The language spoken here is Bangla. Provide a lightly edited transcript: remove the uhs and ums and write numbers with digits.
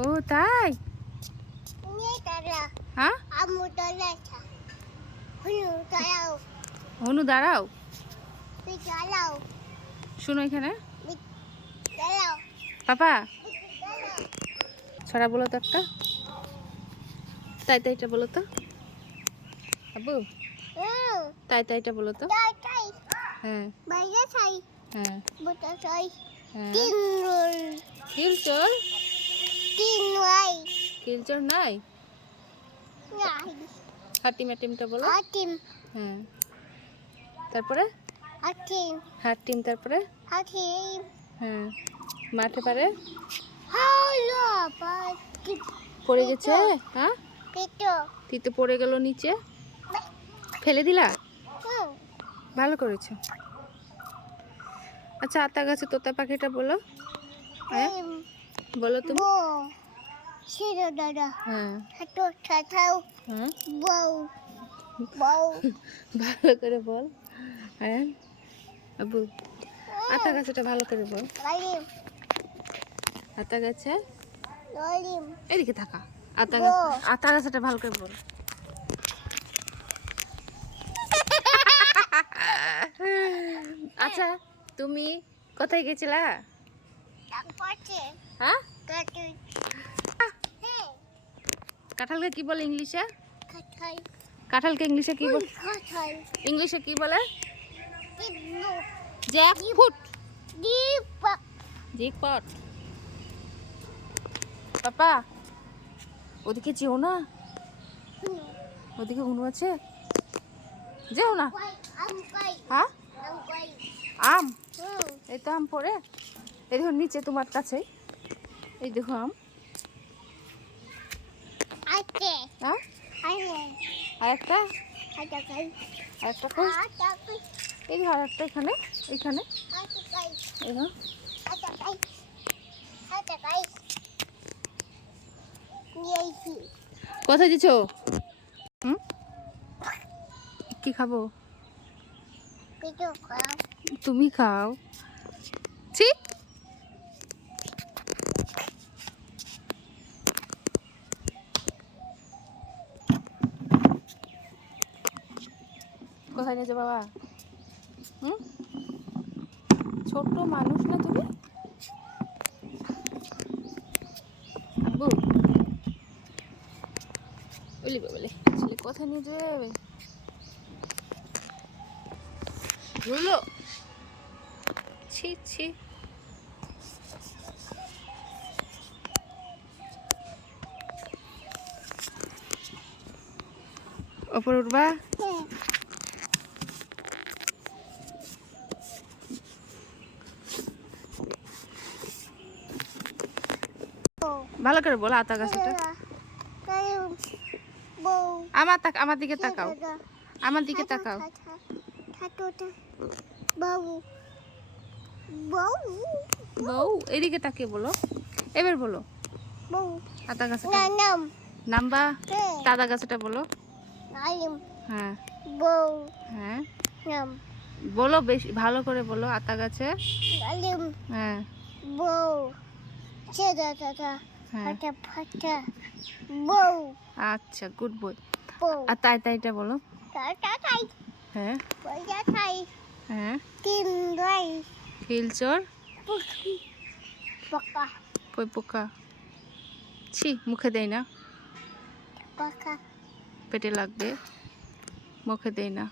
ও তাই? হ্যাঁ, হনু দাঁড়াও, শোনো এখানে পাপা ছড়া বলো তো একটা, তাই তাইটা বলো তো আব্বু, তাই তাইটা বলো তো। হ্যাঁ হ্যাঁ কিলচর, কিলচর নাই, হাটিম হাটিমটা বলো। হ্যাঁ, তারপরে হাটিম, তারপরে হ্যাঁ, মাঠে পারে পড়ে গেছে। হ্যাঁ, তিতে পড়ে গেল নিচে, ফেলে দিলা, ভালো করেছো। আচ্ছা, আতা গাছে তোতা পাখিটা বলো। হ্যাঁ বলো তুমি। হ্যাঁ হ্যাঁ, ভালো করে বল। হ্যাঁ আবু, আতা গাছটা ভালো করে বল। আতা গাছে, এদিকে থাকা, আতা গাছ, আতা গাছটা ভালো করে বল। আচ্ছা, তুমি কোথায় গেছিলা? হ্যাঁ, কাঁঠালকে কি বলে ইংলিশে? কাঁঠালকে ইংলিশে কি বলে? ইংলিশে কি বলে? Jackfruit, jackpot. পাপা ওদিকে যেও না, ওদিকে হনু আছে, যেও না। হ্যাঁ, আম, এই তো আম পড়ে, এই দেখো নিচে তোমার কাছে, এই দেখো আম। হ্যাঁ, আরেকটা, আরেকটা কই? এই দেখো আরেকটা এখানে, এইখানে, এই দেখো। কোথায় দিছো? কি খাবো? তুমি খাও। ছি, কোথায় নিয়েছো বাবা? ছোট মানুষ না তুমি? আব্বু বলি বলে ছেলে কোথায় নিয়ে যাবে? ধুলো, ছি ছি। ওপর উঠবা? ভালো করে বলো আতা গাছটা। আমার দিকে তাকাও, আমার দিকে তাকাও। বউ, এদিকে তাকিয়ে বলো, এবার বলো আতা গাছটা নাম্বা, দাদা গাছটা বলো। হ্যাঁ হ্যাঁ বলো, বেশি ভালো করে বলো আতা গাছে। হ্যাঁ আচ্ছা, গুড বই। আর তাই তাইটা বলো। হ্যাঁ হ্যাঁ, খিলচর, কই পোকা, ছি, মুখে দেয় না, পেটে লাগবে, মুখে দেয় না।